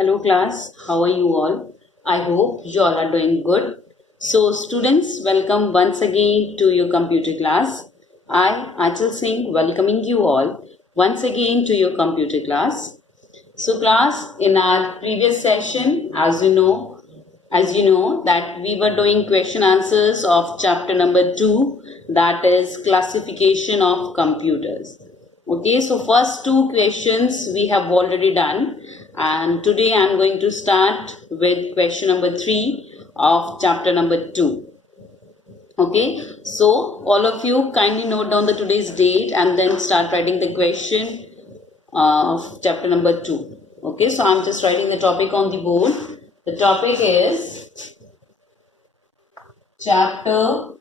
Hello class, how are you all? I hope you all are doing good. So students, welcome once again to your computer class. I, Achal Singh, welcoming you all once again to your computer class. So class, in our previous session, as you know that we were doing question answers of chapter number 2, that is classification of computers. Okay, so first two questions we have already done, and today I am going to start with question number 3 of chapter number 2. Okay, so all of you kindly note down the today's date and then start writing the question of chapter number 2. Okay, so I'm just writing the topic on the board. The topic is chapter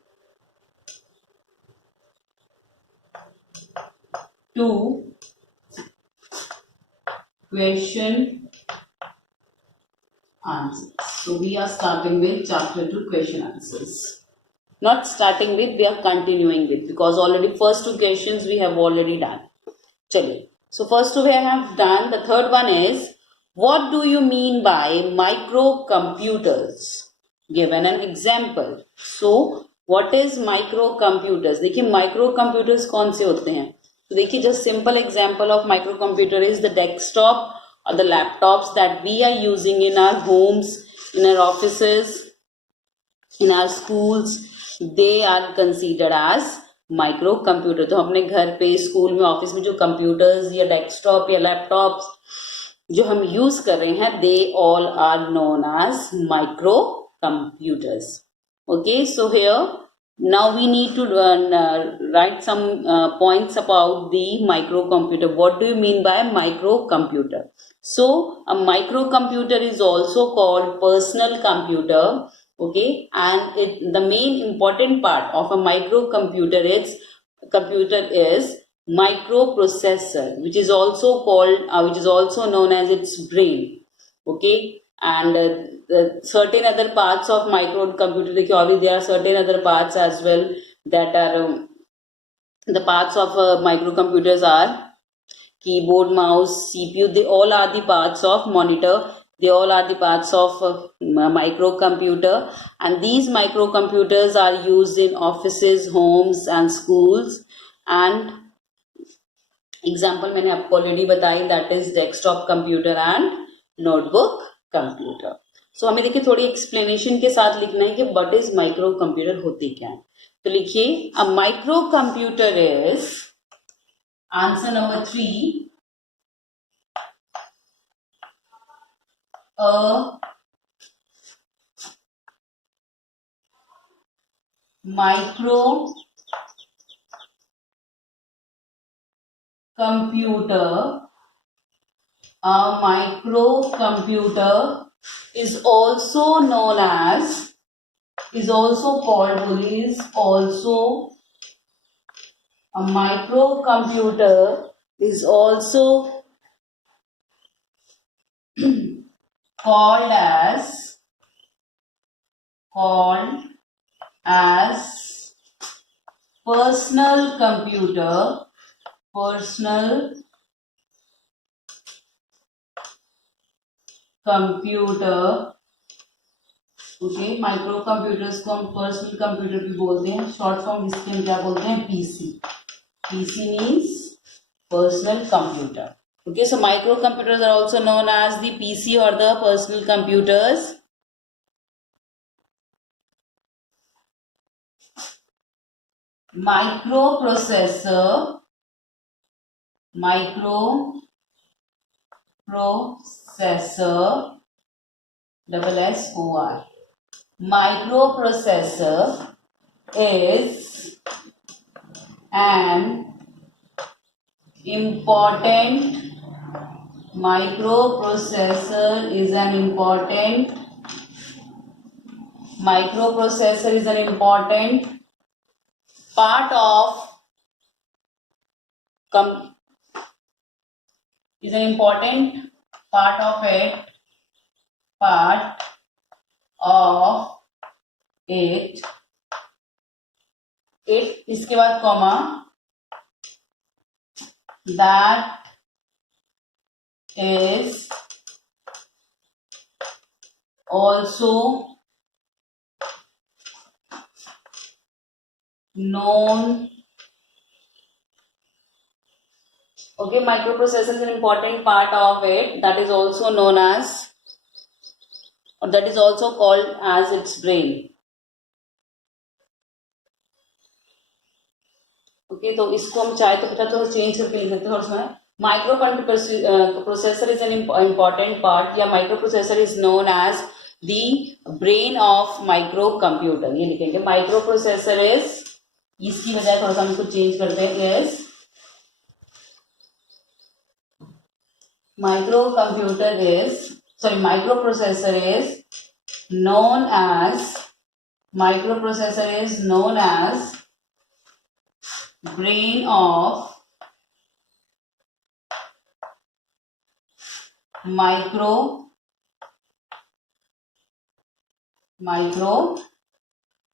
2, question answers. So we are starting with chapter 2 question answers. Not starting with, we are continuing with, because already first two questions we have already done. Chaliye. So first two we have done. The third one is, what do you mean by microcomputers? Given an example. So what is microcomputers? देखिए microcomputers कौन से होते हैं? तो देखिए just simple example of microcomputer is the desktop or the laptops that we are using in our homes, in our offices, in our schools. They are considered as micro computer. तो अपने घर पे, स्कूल में, ऑफिस में जो कंप्यूटर्स या डेस्कटॉप या लैपटॉप्स जो हम यूज कर रहे हैं, they all are known as micro computers. Okay, so here now we need to write some points about the microcomputer. What do you mean by microcomputer? So a microcomputer is also called personal computer. Okay, and the main important part of a microcomputer is microprocessor, which is also called which is also known as its brain. Okay, and certain other parts of microcomputer, there are certain other parts as well that are the parts of microcomputers are keyboard, mouse, CPU. They all are the parts of monitor. They all are the parts of microcomputer, and these microcomputers are used in offices, homes and schools. And example मैंने आपको already बताई, that is desktop computer and notebook computer. So हमें देखिए थोड़ी एक्सप्लेनेशन के साथ लिखना है कि व्हाट इज माइक्रो कंप्यूटर, होती क्या है. तो लिखिए a micro computer is, answer number 3, a microcomputer is also known as, is also called, is also a microcomputer is also called as personal computer. Personal computer. Okay, micro computers को हम personal computer भी बोलते हैं. Short form इसके हम क्या बोलते हैं? PC. PC means personal computer. Okay, so microcomputers are also known as the PC or the personal computers. Microprocessor, double SOR. Microprocessor is an important microprocessor is an important part of is an important part of it इसके बाद comma, that is also known, okay, microprocessor is an important part of it, that is also known as, or that is also called as its brain. Okay तो इसको हम चाहे तो बेटा तो चेंज करके लिख सकते हैं थोड़ा सा. Microprocessor is an important part, या microprocessor is known as the brain of micro computer. ये लिखेंगे माइक्रो प्रोसेसर इज, इसकी बजाय थोड़ा सा हम इसको चेंज करते हैं, is micro computer is, sorry microprocessor is known as brain of micro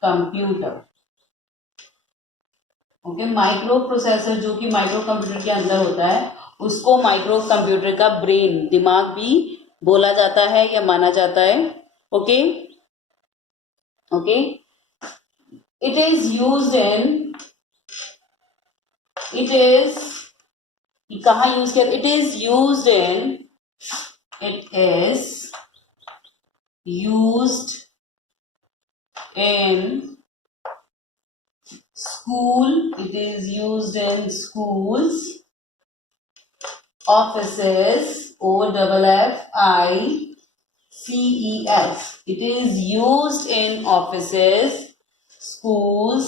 computer. Okay, micro processor जो कि माइक्रो कंप्यूटर के अंदर होता है उसको माइक्रो कंप्यूटर का ब्रेन, दिमाग भी बोला जाता है या माना जाता है. Okay okay, it is used in, it is, कहाँ यूज किया, it is used in, it is used in school, it is used in schools, offices, OFFICES, it is used in offices, schools,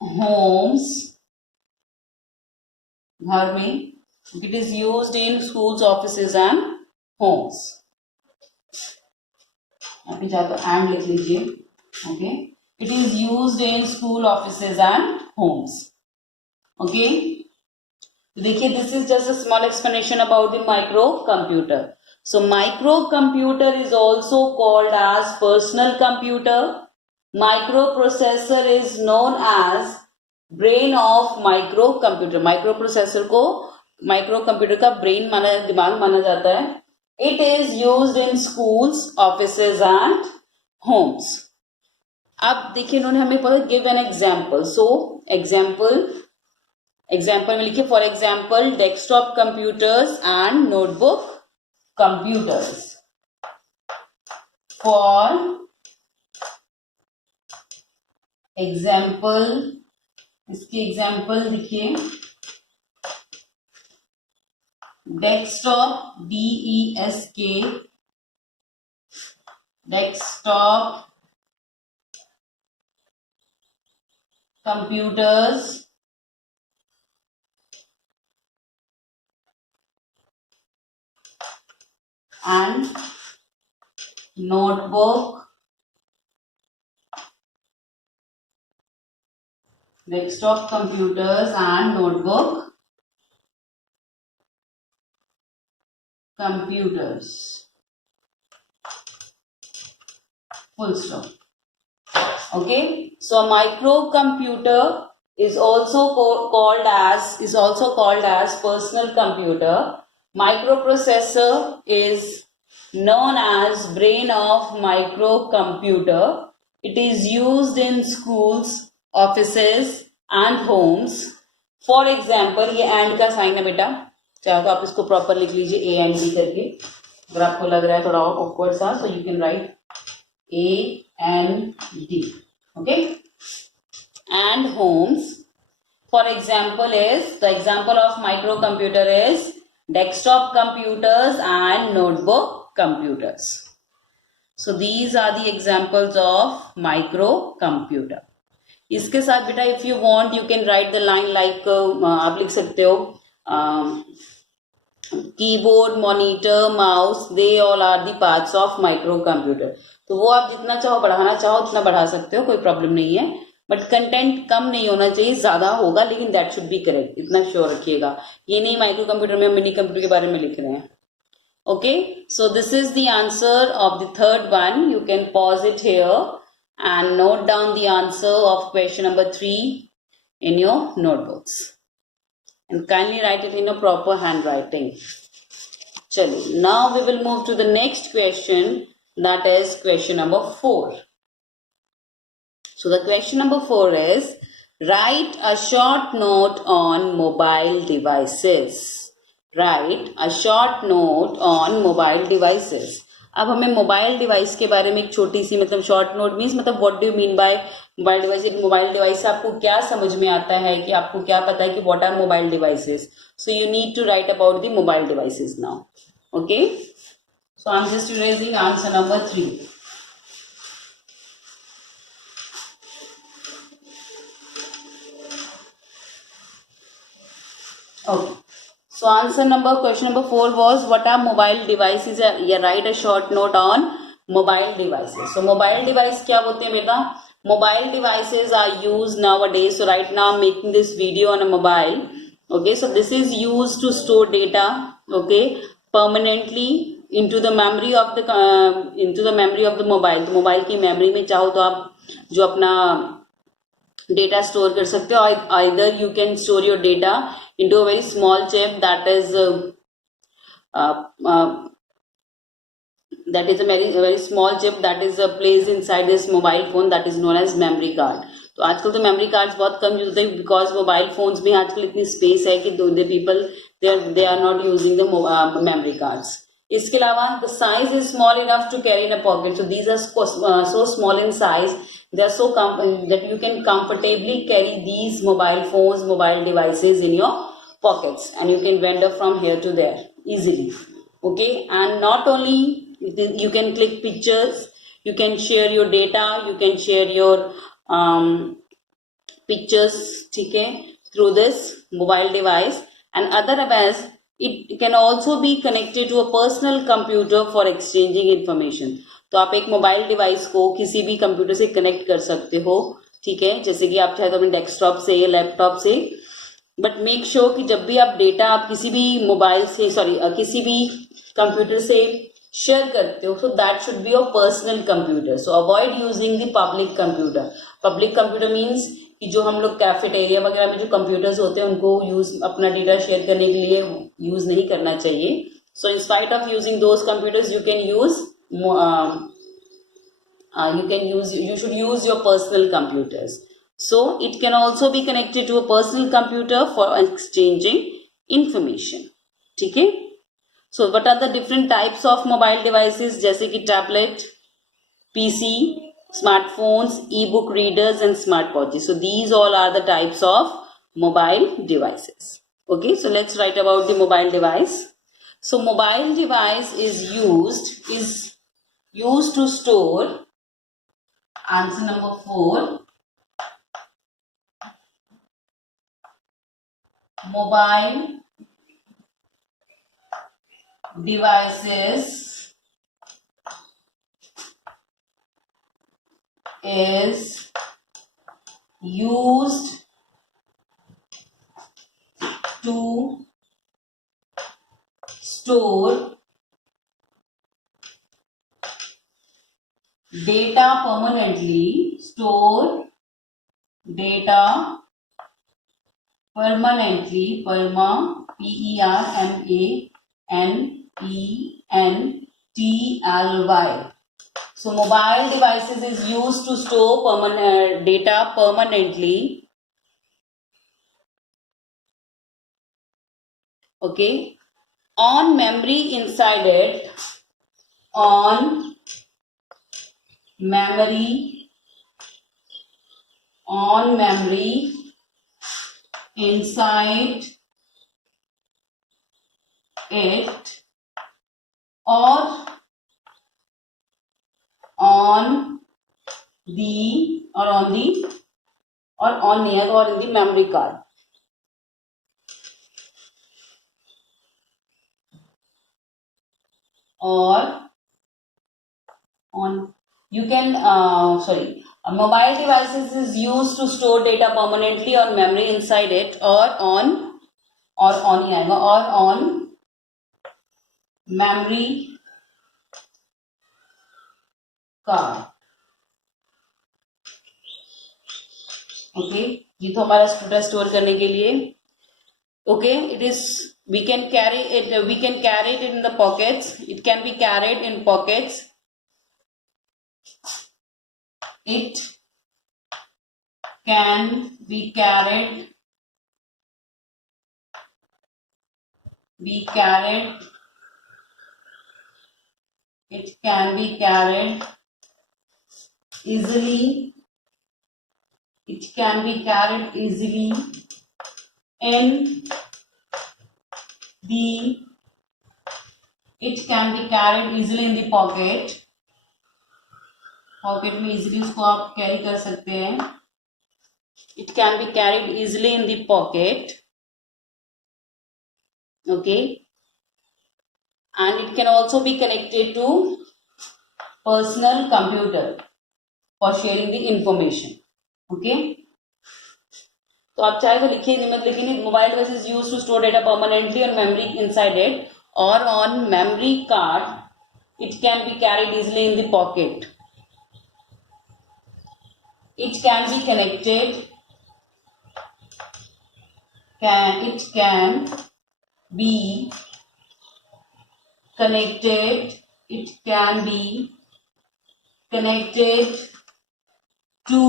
homes, घर में, it is used in schools, offices and homes. यहाँ पे जाकर and लिख लीजिए. Okay, it is used in school, offices and homes. Okay, तो देखिए this is just a small explanation about the microcomputer. So microcomputer is also called as personal computer. Microprocessor is known as brain of microcomputer. microprocessor को micro computer का brain माना, दिमाग माना जाता है. It is used in schools, offices and homes. अब देखिए इन्होंने हमें पता, give an example. So example में लिखिए, for example desktop computers and notebook computers. For example, इसकी एग्जाम्पल देखिए, desktop, DESK, desktop computers and notebook, desktop computers and notebook computers, full stop. Okay, so a microcomputer is also called as personal computer. Microprocessor is known as brain of microcomputer. It is used in schools, offices and homes. For example, ये and का साइन है बेटा, चाहे तो आप इसको प्रॉपर लिख लीजिए ए एंड बी करके. अगर आपको लग रहा है थोड़ा ऑकवर्ड सा, so you can write AND. Okay, and homes. For example is, the example of micro computer is desktop computers and notebook computers. So these are the examples of micro computer. इसके साथ बेटा if you want you can write the line like, आप लिख सकते हो keyboard, monitor, mouse, they all are the parts of micro computer. तो वो आप जितना चाहो बढ़ाना चाहो उतना बढ़ा सकते हो, कोई प्रॉब्लम नहीं है. बट कंटेंट कम नहीं होना चाहिए, ज्यादा होगा लेकिन दैट शुड बी करेक्ट, इतना श्योर रखिएगा. ये नहीं माइक्रो कंप्यूटर में हम मिनी कंप्यूटर के बारे में लिख रहे हैं. Okay, so this is the answer of the third one. You can pause it here and note down the answer of question number 3 in your notebooks and kindly write it in a proper handwriting. चलिए, now we will move to the next question, that is question number 4. So the question number 4 is, write a short note on mobile devices. Write a short note on mobile devices. अब हमें mobile device के बारे में एक छोटी सी मतलब short note means मतलब what do you mean by mobile device. Mobile device से आपको क्या समझ में आता है कि आपको क्या पता है कि what are mobile devices. So you need to write about the mobile devices now. Okay, so I am just erasing answer number 3. Okay. So answer number question number 4 was, what are mobile devices? Yeah, write a short note on mobile devices. So mobile device क्या बोलते हैं बेटा? Mobile devices are used nowadays. So right now I'm making this video on a mobile. Okay, so this is used to store data. Okay, permanently into the memory of the mobile. तो मोबाइल की मेमोरी में चाहो तो आप जो अपना data store कर सकते हो. Either you can store your data into a very small chip that is a very small chip that is placed inside this mobile phone, that is known as memory card. तो आजकल तो memory cards बहुत कम यूज होते हैं because mobile phones में आजकल इतनी space है कि people they are not using the memory cards. इसके अलावा the size is small enough to carry in a pocket. So these are so small in size, they are so that you can comfortably carry these mobile phones, mobile devices in your pockets, and you can wander from here to there easily. Okay, and not only you can click pictures, you can share your data, you can share your pictures, okay, through this mobile device. And otherwise it can also be connected to a personal computer for exchanging information. तो आप एक mobile device को किसी भी कंप्यूटर से कनेक्ट कर सकते हो, ठीक है, जैसे कि आप चाहे तो अपने डेस्कटॉप से या लैपटॉप से. बट मेक श्योर कि जब भी आप डेटा आप किसी भी मोबाइल से किसी भी कंप्यूटर से शेयर करते हो, so that should be your personal computer. So avoid using the public computer. Public computer means कि जो हम लोग कैफेटेरिया वगैरह में जो कंप्यूटर्स होते हैं उनको यूज अपना डेटा शेयर करने के लिए यूज नहीं करना चाहिए. So in spite of using those computers you should use your personal computers. So it can also be connected to a personal computer for exchanging information. ठीक है. So what are the different types of mobile devices? जैसे कि tablet, PC, smartphones, e-book readers and smartwatches. So these all are the types of mobile devices. Okay, so let's write about the mobile device. So mobile device is used to store, answer number 4, mobile devices is used to store data permanently, permanently. So mobile devices is used to store data permanently. Okay, on memory inside it, inside it, or in the memory card. Or on, you can a mobile devices is used to store data permanently on memory inside it, or on memory card. Okay, ये तो हमारा data store करने के लिए. Okay, it is we can carry it in the pockets. It can be carried in pockets. It can be carried it can be carried easily. It can be carried easily in the pocket. Pocket में इजीली उसको आप कैरी कर सकते हैं. It can be carried easily in the pocket. Okay. And it can also be connected to personal computer for sharing the information. Okay. तो आप चाहे तो लिखिए, मत लिखिए. Mobile device is used to store data permanently on memory inside it और on memory card. It can be carried easily in the pocket. It can be connected. It can be connected. It can be connected to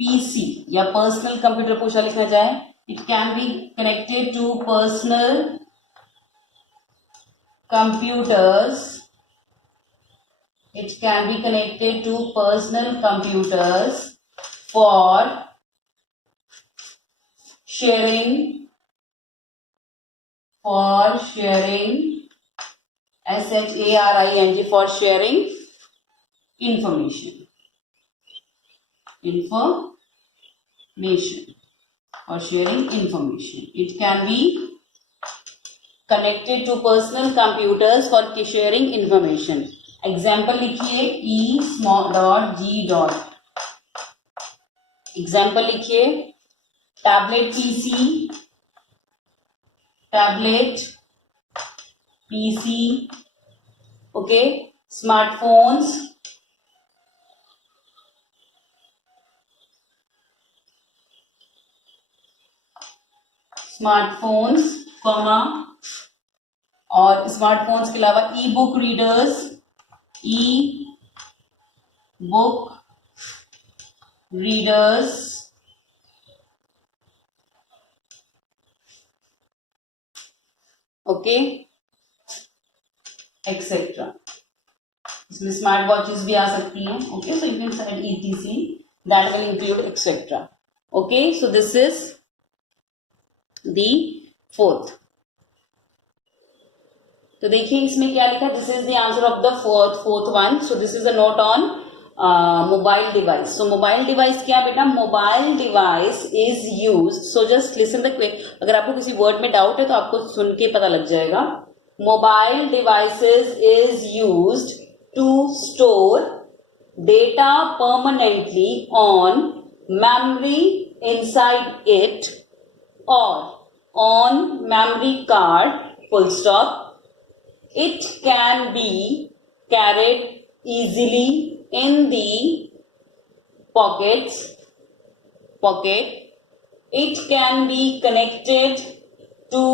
PC या personal computer पूछा लिखना चाहे. It can be connected to personal computers. It can be connected to personal computers for sharing SHARING for sharing information or sharing information. It can be connected to personal computers for sharing information. Example लिखिए E small G dot. एग्जाम्पल लिखिए tablet PC, okay. Smartphones, comma, और smartphones के अलावा ebook readers, okay, etcetera. इसमें smart watches भी आ सकती हैं. Okay, so you can set ETC that will include etcetera. Okay, so this is the fourth. तो देखिए इसमें क्या लिखा. This is the answer of the fourth one. So this is a note on mobile device. So mobile device क्या बेटा, mobile device is use. So just listen the. अगर आपको किसी वर्ड में डाउट है तो आपको सुन के पता लग जाएगा. Mobile devices is used to store data permanently on memory inside it or on memory card, full stop. It can be carried easily in the pocket. It can be connected to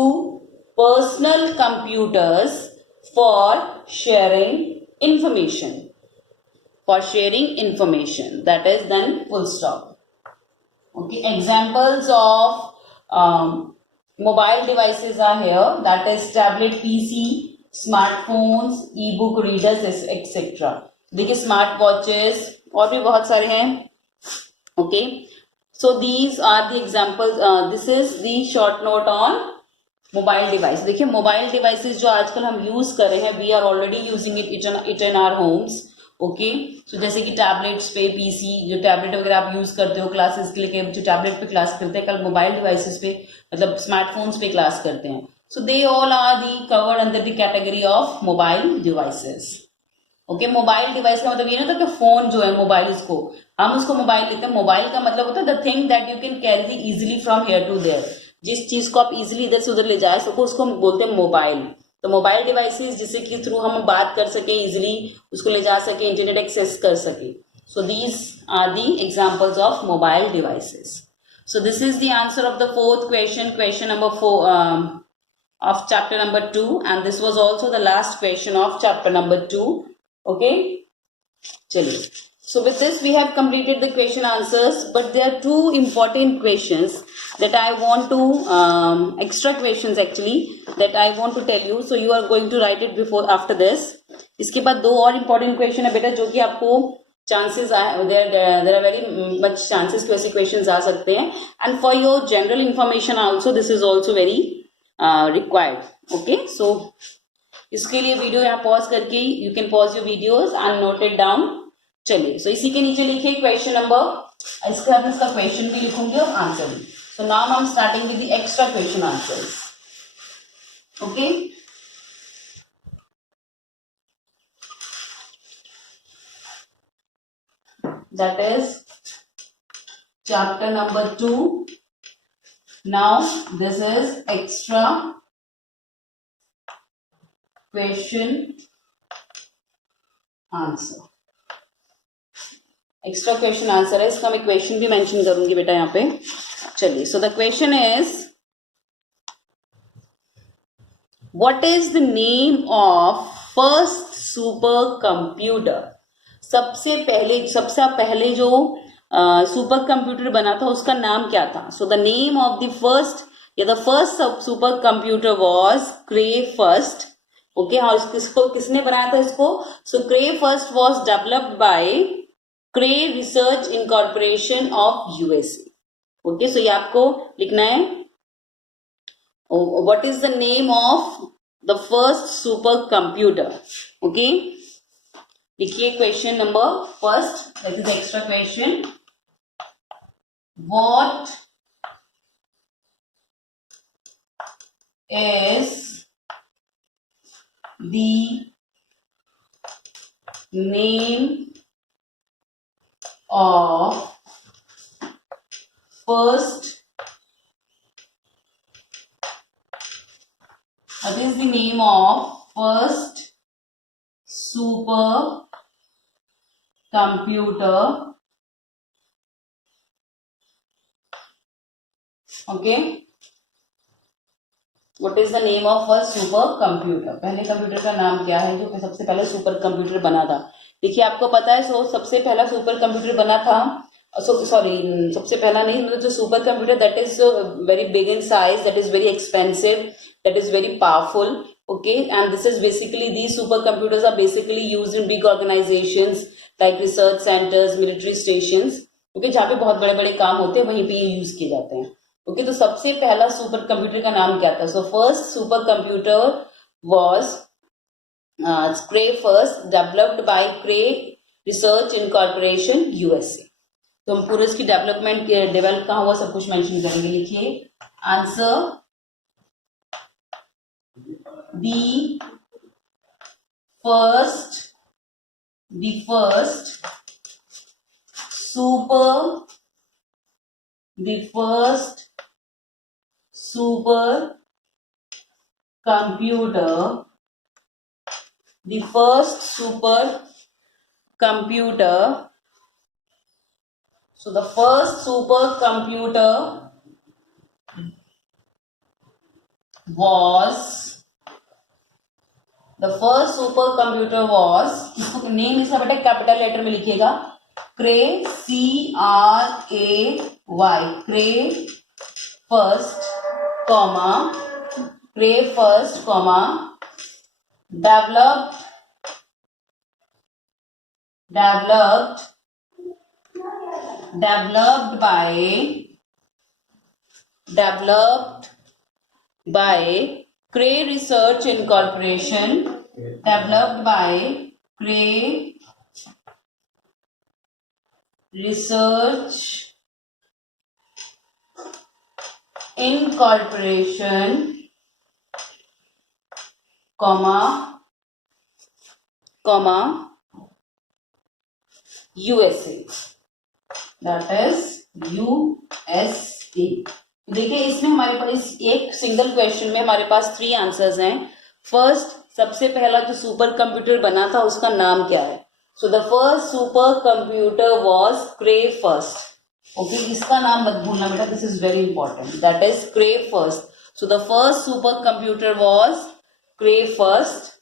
personal computers for sharing information. That is then full stop. Okay, examples of mobile devices are here. That is tablet PC, smartphones, e-book readers, etc. देखिए smart watches और भी बहुत सारे हैं. Okay, so these are the examples. This is the short note on mobile device. देखिए mobile devices जो आजकल हम यूज कर रहे हैं, we are already using it in our homes. Okay, so जैसे कि टैबलेट्स पे, पीसी, जो टैबलेट वगैरह आप यूज करते हो क्लासेस के लिए, जो टैबलेट पे क्लास करते हैं, कल मोबाइल डिवाइसेस पे मतलब स्मार्टफोन्स पे क्लास करते हैं. So they all are the covered under the category of mobile devices. Okay, mobile device का मतलब ये नहीं होता कि फोन जो है मोबाइल, उसको हम उसको मोबाइल लेते हैं. मोबाइल का मतलब होता है the thing that you can carry easily from here to there. जिस चीज को आप इजिली इधर से उधर ले जा सको उसको हम बोलते हैं मोबाइल. तो मोबाइल डिवाइसेस जिससे कि थ्रू हम बात कर सके, इजिली उसको ले जा सके, इंटरनेट एक्सेस कर सके. So these are the examples of mobile devices. So this is the answer of the fourth question, question number 4 of chapter number 2, and this was also the last question of chapter number 2. Okay, chaliye. So with this we have completed the question answers, but there are two important questions that I want to extra questions actually that I want to tell you. So you are going to write it before after this. इसके बाद दो और important question है बेटा, जो कि आपको chances are there are very much chances कि वैसे questions आ सकते हैं, and for your general information also this is also very required. Okay, so इसके लिए वीडियो यहाँ पॉज करके you can pause your videos and note it down. चलिए, so इसी के नीचे लिखिए क्वेश्चन नंबर, इसके बाद इसका क्वेश्चन भी लिखूंगी और आंसर भी. So now I'm starting with the extra question answers. Okay. That is chapter number 2. Now this is extra question answer. Extra question answer है, इसका मैं क्वेश्चन भी मेंशन करूंगी बेटा यहाँ पे. चलिए, so the question is what is the name of first super computer. सबसे पहले जो सुपर कंप्यूटर बना था उसका नाम क्या था. So the name of the first supercomputer was Cray first. Okay, और किसने बनाया था इसको. So Cray first was developed by Cray Research Incorporation of USA. Okay, so ये आपको लिखना है. What is the name of the first super computer? Okay, लिखिए question number first, that is extra question. What is the name of first, what is the name of first super computer. Okay, what is the name of first super computer. पहले कंप्यूटर का नाम क्या है जो सबसे पहले super computer बना था. देखिए, आपको पता है, सबसे पहला सुपर कंप्यूटर बना था, सबसे पहला नहीं, मतलब जो super computer that is very big in size, that is very expensive, that is very powerful. Okay, and this is basically these super computers are basically used in big organisations like research centres, military stations. Okay, जहाँ पे बहुत बड़े बड़े काम होते हैं वहीं पे ये यूज किए जाते हैं. ओके, तो सबसे पहला सुपर कंप्यूटर का नाम क्या था. So first super computer was Cray first, developed by Cray Research Incorporation USA. तो हम पूरे इसकी डेवलप कहाँ हुआ सब कुछ मेंशन करेंगे. लिखिए answer, the first super computer. The first super computer. So the first super computer was, इसको नेम इसका बेटा कैपिटल लेटर में लिखिएगा, क्रे, CRAY, क्रे first, developed by Cray Research Incorporation. Developed by Cray Research Incorporation, USA. That is USA. देखिए, इसमें हमारे पास एक single question में हमारे पास 3 आंसर्स हैं. फर्स्ट, सबसे पहला जो सुपर कंप्यूटर बना था उसका नाम क्या है. So the first supercomputer was Cray first. Okay, इसका नाम मत भूलना बेटा, this is very important, that is Cray first. So the first super computer was cray first.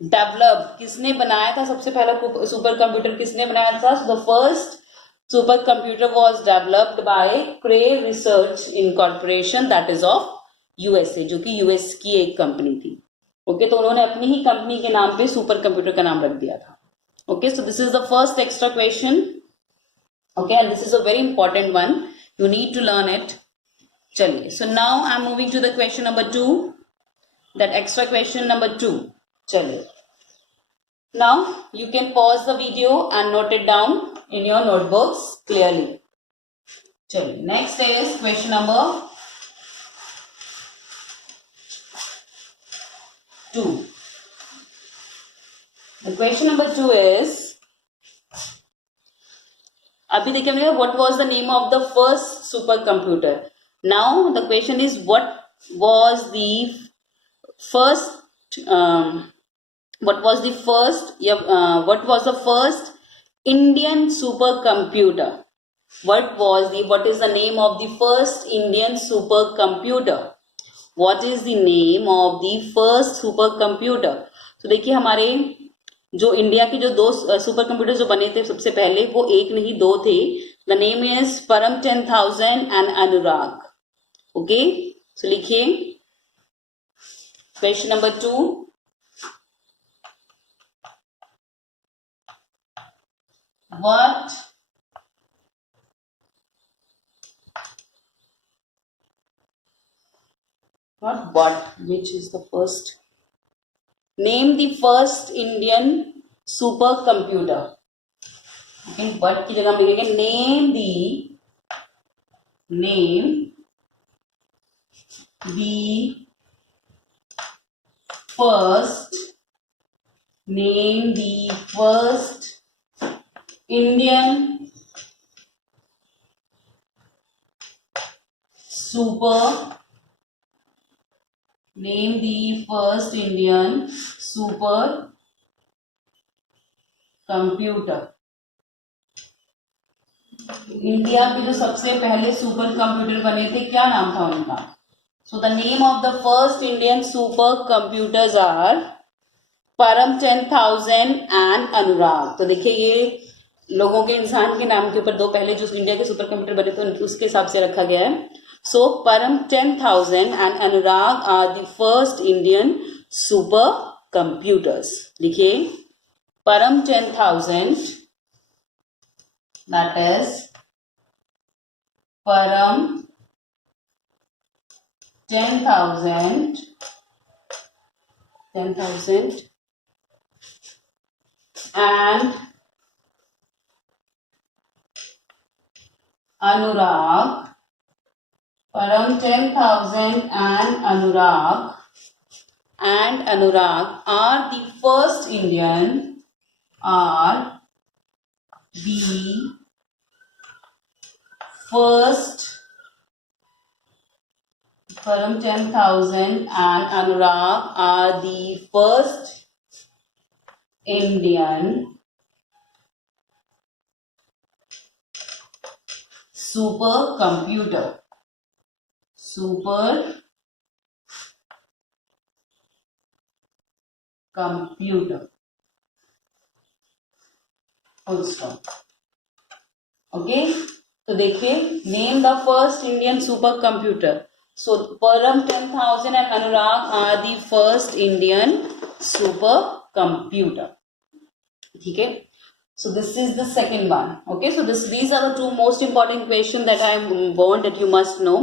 Develop, किसने बनाया था सबसे पहला सुपर कंप्यूटर, किसने बनाया था? The first super computer was developed by cray research incorporation, that is of USA, जो कि यूएस की एक कंपनी थी. ओके, तो उन्होंने अपनी ही कंपनी के नाम पे सुपर कंप्यूटर का नाम रख दिया था. Okay, so this is the first extra question. Okay, and this is a very important one, you need to learn it. चलिए, so now I am moving to the question number 2, that extra question number 2. चलिए, now you can pause the video and note it down in your notebooks clearly. चलिए, next is question number 2. The question number 2 is, अभी देखिए हमने what was the name of the first supercomputer. Now the question is what was the first what was the first Indian supercomputer? What is the name of the first Indian supercomputer? What is the name of the first supercomputer? तो देखिए हमारे जो इंडिया के जो 2 super computer जो बने थे सबसे पहले, वो एक नहीं 2 थे. द नेम इज परम 10,000 एंड अनुराग. ओके, सो लिखिए question number 2. What not what, which is the first? Name the first Indian supercomputer. Okay, what की जगह हम लिखेंगे name the first Indian supercomputer. India के जो सबसे पहले सुपर कंप्यूटर बने थे, क्या नाम था उनका? So the name of the first Indian super computers are Param 10,000 and अनुराग. तो देखिए ये लोगों के, इंसान के नाम के ऊपर 2 पहले जो इंडिया के सुपर कंप्यूटर बने थे उसके हिसाब से रखा गया है. So Param 10,000 and Anurag are the first Indian super computers. लिखिए Param 10,000, that is Param 10,000 and Anurag. Param 10,000 and Anurag are the first Indian Param 10,000 and Anurag are the first Indian supercomputer. Full stop. Okay, तो देखिए name the first Indian supercomputer. So Param 10,000 and Anurag are the first Indian supercomputer. ठीक है, so this is the second one. Okay, so these are the 2 most important question that I want that you must know.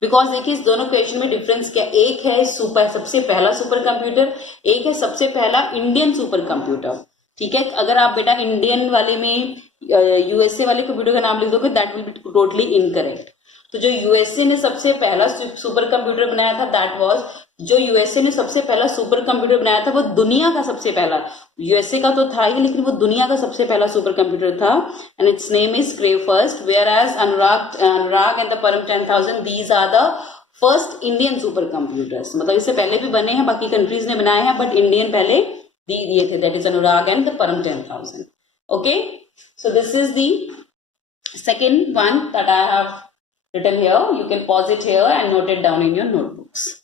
Because देखिए इस दोनों क्वेश्चन में डिफरेंस क्या, एक है सबसे पहला सुपर कंप्यूटर, एक है सबसे पहला इंडियन सुपर कंप्यूटर. ठीक है, अगर आप बेटा इंडियन वाले में यूएसए वाले कंप्यूटर का नाम लिख दोगे that will be totally incorrect. तो जो यूएसए ने सबसे पहला सुपर कंप्यूटर बनाया था, दैट वाज, जो यूएसए ने सबसे पहला सुपर कंप्यूटर बनाया था वो दुनिया का सबसे पहला, यूएसए का तो था ही लेकिन वो दुनिया का सबसे पहला सुपर कंप्यूटर था, and its name is Cray first. Whereas Anurag and the Param 10,000, these are the first Indian super computers. मतलब इससे पहले भी बने हैं, बाकी कंट्रीज ने बनाए हैं, बट इंडियन पहले दिए थे, that is Anurag and the Param 10,000. Okay, so this is the second one that I have written here, you can pause it here and note it down in your notebooks.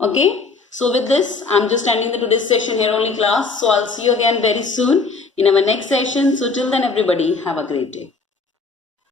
Okay, so with this, I'm just ending the today's session here only class. So I'll see you again very soon in our next session. So till then, everybody, have a great day.